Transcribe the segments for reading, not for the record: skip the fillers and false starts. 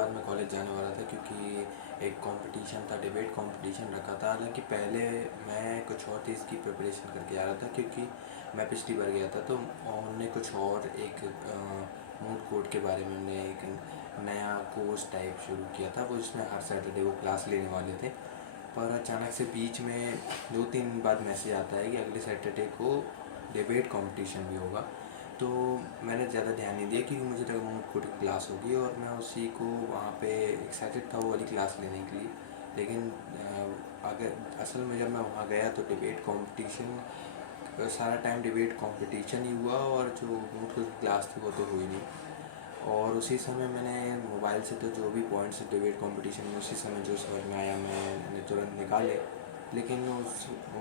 बाद मैं कॉलेज जाने वाला था, क्योंकि एक कंपटीशन था, डिबेट कंपटीशन रखा था। हालांकि पहले मैं कुछ और चीज़ की प्रिपरेशन करके आ रहा था, क्योंकि मैं पिछली बार गया था तो उन्होंने कुछ और एक मूड कोर्ट के बारे में उन्होंने एक नया कोर्स टाइप शुरू किया था, वो इसमें हर सैटरडे वो क्लास लेने वाले थे। पर अचानक से बीच में 2-3 बाद मैसेज आता है कि अगले सैटरडे को डिबेट कंपटीशन भी होगा। तो मैंने ज़्यादा ध्यान नहीं दिया, क्योंकि मुझे लगा मूड कोर्ट की क्लास होगी और मैं उसी को वहाँ पे एक्साइटेड था वो वाली क्लास लेने के लिए। लेकिन अगर असल में जब मैं वहाँ गया तो डिबेट कंपटीशन, सारा टाइम डिबेट कंपटीशन ही हुआ, और जो मूड कोर्ट की क्लास थी वो तो हुई नहीं। और उसी समय मैंने मोबाइल से तो जो भी पॉइंट्स डिबेट कंपटीशन में उसी समय जो समझ में आया मैंने तुरंत निकाले। लेकिन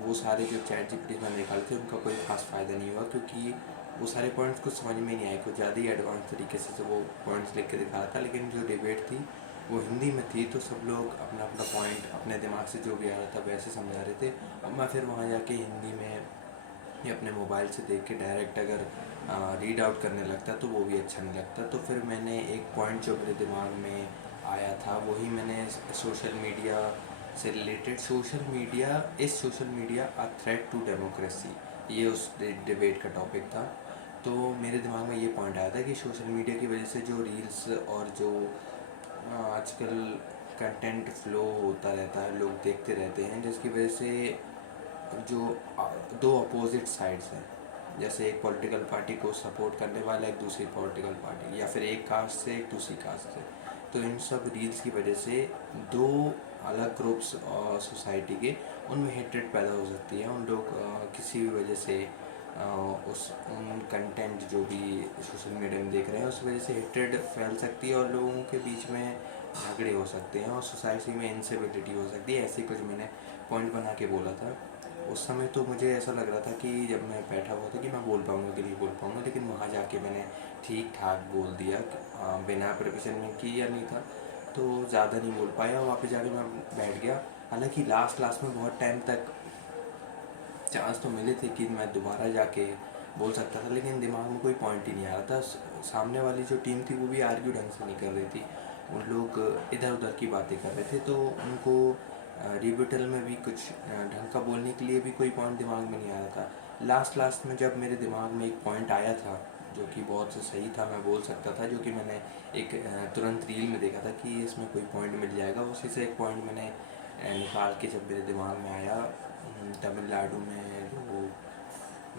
वो सारे जो चैट जीपीटी मैंने निकाले थे उनका कोई ख़ास फ़ायदा नहीं हुआ, क्योंकि वो सारे पॉइंट्स कुछ समझ में नहीं आए। कुछ ज़्यादा ही एडवांस तरीके से वो पॉइंट्स लिख के दिखा रहा था। लेकिन जो डिबेट थी वो हिंदी में थी, तो सब लोग अपना अपना पॉइंट अपने दिमाग से जो भी आ रहा था वैसे समझा रहे थे। और मैं फिर वहाँ जाके हिंदी में या अपने मोबाइल से देख के डायरेक्ट अगर रीड आउट करने लगता तो वो भी अच्छा नहीं लगता। तो फिर मैंने एक पॉइंट जो मेरे दिमाग में आया था वही मैंने सोशल मीडिया से related, social media a threat to democracy, ये उस डिबेट का टॉपिक था। तो मेरे दिमाग में ये पॉइंट आया था कि सोशल मीडिया की वजह से जो रील्स और जो आजकल कंटेंट फ्लो होता रहता है, लोग देखते रहते हैं, जिसकी वजह से जो दो अपोजिट साइड्स हैं, जैसे एक पॉलिटिकल पार्टी को सपोर्ट करने वाला एक दूसरी पॉलिटिकल पार्टी, या फिर एक कास्ट से एक दूसरी कास्ट से, तो इन सब रील्स की वजह से दो अलग ग्रुप्स सोसाइटी के उनमें हेट्रेड पैदा हो सकती है। उन लोग किसी भी वजह से उन कंटेंट जो भी सोशल मीडिया में देख रहे हैं उस वजह से हेट्रेड फैल सकती है, और लोगों के बीच में झगड़े हो सकते हैं और सोसाइटी में इंस्टेबिलिटी हो सकती है। ऐसे कुछ मैंने पॉइंट बना के बोला था। उस समय तो मुझे ऐसा लग रहा था कि जब मैं बैठा हुआ था कि मैं बोल पाऊँगा कि नहीं बोल पाऊँगा, लेकिन वहाँ जाके मैंने ठीक ठाक बोल दिया, बिना प्रिपरेशन में किया नहीं था तो ज़्यादा नहीं बोल पाया। वहाँ पे जाके मैं बैठ गया। हालांकि लास्ट क्लास में बहुत टाइम तक चांस तो मिले थे कि मैं दोबारा जाके बोल सकता था, लेकिन दिमाग में कोई पॉइंट ही नहीं आ रहा था। सामने वाली जो टीम थी वो भी आर्ग्यू ढंग से नहीं कर रही थी, उन लोग इधर उधर की बातें कर रहे थे, तो उनको रिबिटल में भी कुछ ढंग का बोलने के लिए भी कोई पॉइंट दिमाग में नहीं आ रहा था। लास्ट में जब मेरे दिमाग में एक पॉइंट आया था जो कि बहुत सही था, मैं बोल सकता था, जो कि मैंने एक तुरंत रील में देखा था कि इसमें कोई पॉइंट मिल जाएगा, उसी से एक पॉइंट मैंने निकाल के जब मेरे दिमाग में आया। तमिलनाडु में जो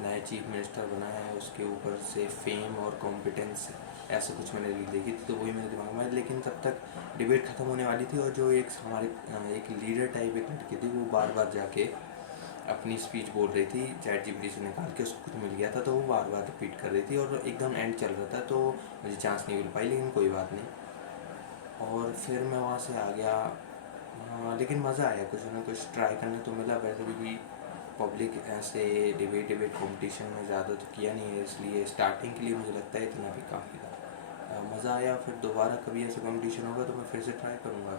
नया चीफ मिनिस्टर बना है उसके ऊपर से फेम और कॉम्पिटेंस, ऐसा कुछ मैंने रील देखी थी, तो वही मेरे दिमाग में आया। लेकिन तब तक डिबेट ख़त्म होने वाली थी, और जो एक हमारे एक लीडर टाइप एक लड़की थी वो बार बार जाके अपनी स्पीच बोल रही थी, चैट जीपीटी से निकाल के उसको कुछ मिल गया था तो वो बार बार रिपीट कर रही थी, और एकदम एंड चल रहा था, तो मुझे चांस नहीं मिल पाई, लेकिन कोई बात नहीं। और फिर मैं वहाँ से आ गया। हाँ, लेकिन मज़ा आया, कुछ ना कुछ ट्राई करने तो मिला। वैसे भी पब्लिक ऐसे डिबेट कंपटीशन में ज़्यादा तो किया नहीं है, इसलिए स्टार्टिंग के लिए मुझे लगता है इतना भी काफ़ी था। मज़ा आया। फिर दोबारा कभी ऐसा कंपटीशन होगा तो मैं फिर से ट्राई करूँगा।